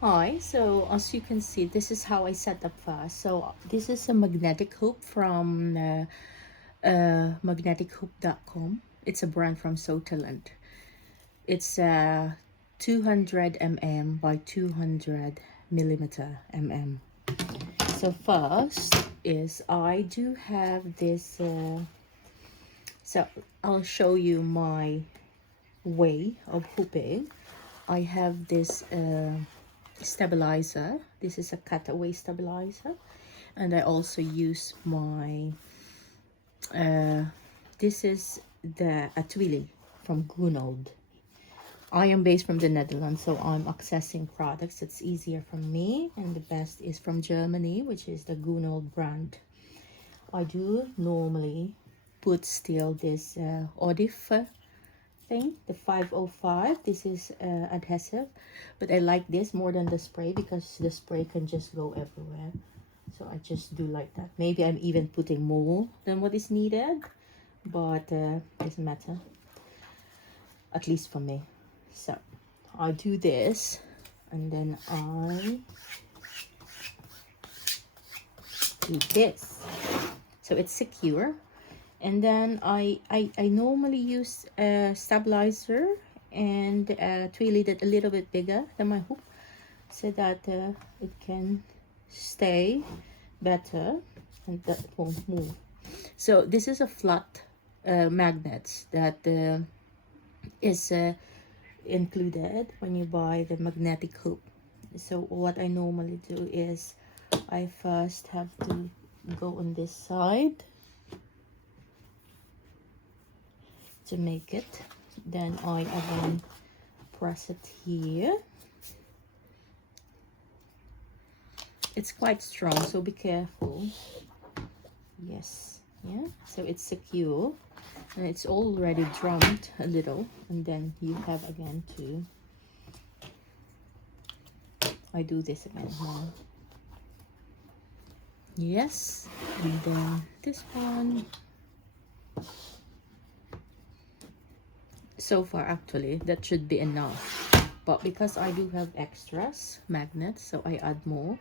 Hi, so as you can see, this is how I set up first. So this is a magnetic hoop from magnetichoop.com. It's a brand from Sewtalent. It's 200 mm by 200 mm. So first is I do have this, so I'll show you my way of hooping. I have this stabilizer. This is a cutaway stabilizer, and I also use my this is the a Twilly from Gunold. I am based from the Netherlands, so I'm accessing products that's easier for me, and the best is from Germany, which is the Gunold brand. I do normally put still this Odif thing, the 505. This is adhesive, but I like this more than the spray because the spray can just go everywhere. So I just do like that. Maybe I'm even putting more than what is needed, but doesn't matter, at least for me. So I do this, and then I do this, so it's secure. And then I normally use a stabilizer and a twilly that a little bit bigger than my hoop, so that it can stay better and that it won't move. So this is a flat magnet that is included when you buy the magnetic hoop. So what I normally do is I first have to go on this side to make it, then I again press it here. It's quite strong, so be careful. Yes, yeah, so it's secure and it's already drummed a little, and then you have again to I do this again now. Yes, and then this one. So far actually that should be enough, but because I do have extras magnets, so I add more.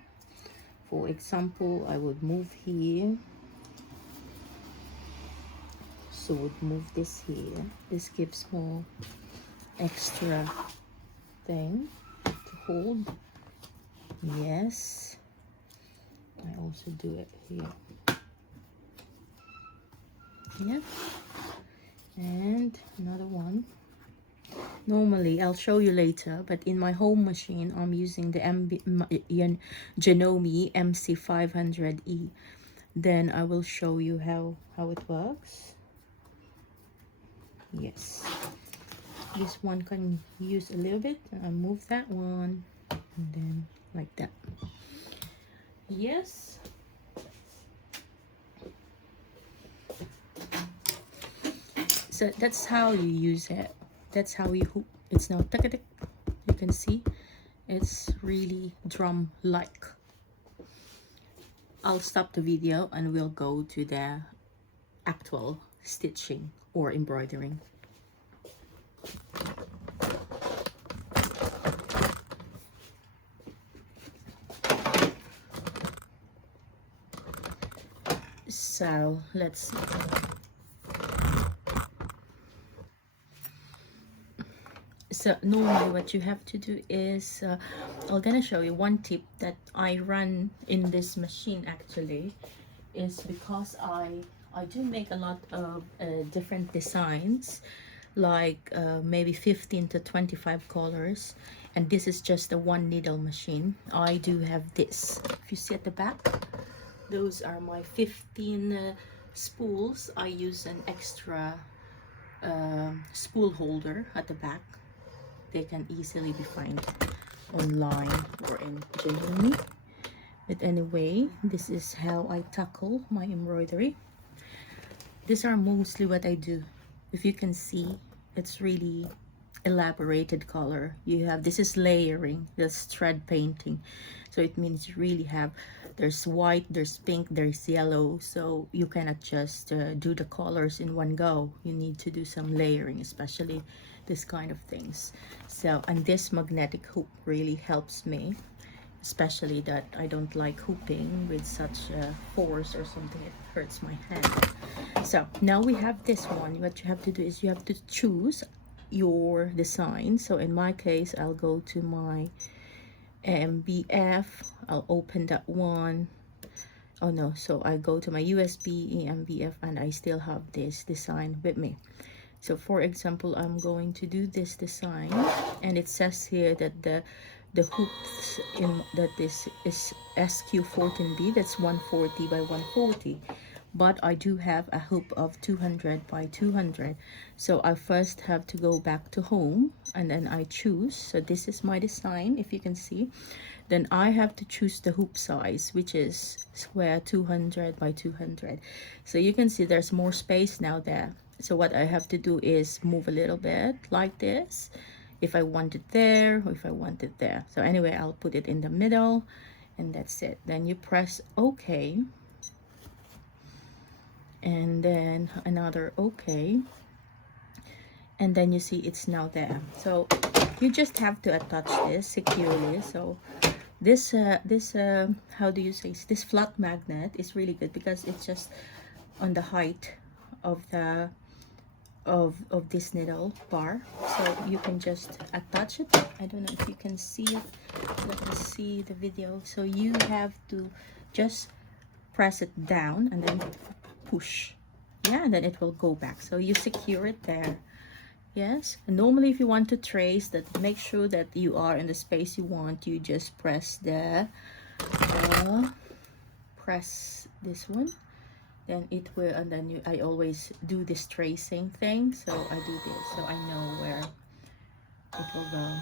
For example, I would move here, so would move this here. This gives more extra thing to hold. Yes, I also do it here. Yeah, and another one. Normally I'll show you later, but in my home machine I'm using the Janome MC500E. Then I will show you how it works. Yes, this one can use a little bit, and I move that one, and then like that. Yes, so that's how you use it. That's how you hoop. It's now tick tick. You can see it's really drum like. I'll stop the video and we'll go to the actual stitching or embroidering. So let's see. So normally what you have to do is I'm gonna show you one tip that I run in this machine actually, is because I do make a lot of different designs, like maybe 15 to 25 colors, and this is just a one needle machine. I do have this, if you see at the back, those are my 15 spools. I use an extra spool holder at the back. They can easily be found online or in Janome. But anyway, this is how I tackle my embroidery. These are mostly what I do. If you can see, it's really elaborated color. You have, this is layering, that's thread painting. So it means you really have, there's white, there's pink, there's yellow. So you cannot just do the colors in one go. You need to do some layering, especially this kind of things. So, and this magnetic hoop really helps me, especially that I don't like hooping with such force or something. It hurts my hand. So now we have this one. What you have to do is you have to choose your design. So in my case, I'll go to my MBF. I'll open that one. Oh no, so I go to my USB MBF and I still have this design with me. So for example, I'm going to do this design, and it says here that the hoops in that this is SQ14B, that's 140 by 140, but I do have a hoop of 200 by 200. So I first have to go back to home, and then I choose. So this is my design, if you can see. Then I have to choose the hoop size, which is square 200 by 200. So you can see there's more space now there. So what I have to do is move a little bit like this, if I want it there or if I want it there. So anyway, I'll put it in the middle, and that's it. Then you press OK, and then another OK, and then you see it's now there. So you just have to attach this securely. So this how do you say, this flat magnet is really good because it's just on the height of the of this needle bar, so you can just attach it. I don't know if you can see it. Let me see the video. So you have to just press it down and then push, yeah, and then it will go back. So you secure it there. Yes, and normally if you want to trace that, make sure that you are in the space you want, you just press the press this one, then it will, and then I always do this tracing thing, so I do this so I know where it will go.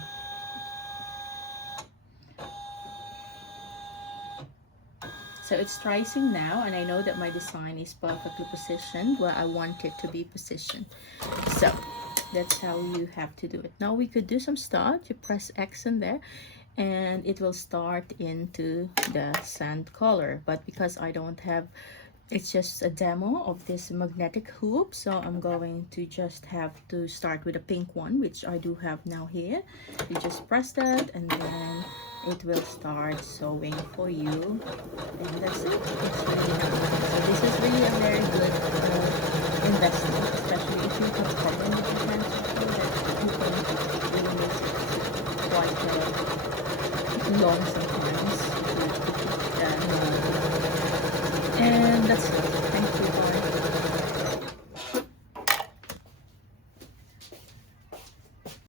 So it's tracing now, and I know that my design is perfectly positioned where I want it to be positioned. So that's how you have to do it. Now we could do some start. You press X in there and it will start into the sand color, but because I don't have, it's just a demo of this magnetic hoop, so I'm going to just have to start with a pink one, which I do have now here. You just press that and then it will start sewing for you, and that's it. It's really nice. So this is really a very good investment, especially if you have problem with your hands, that you can really make it quite long sometimes.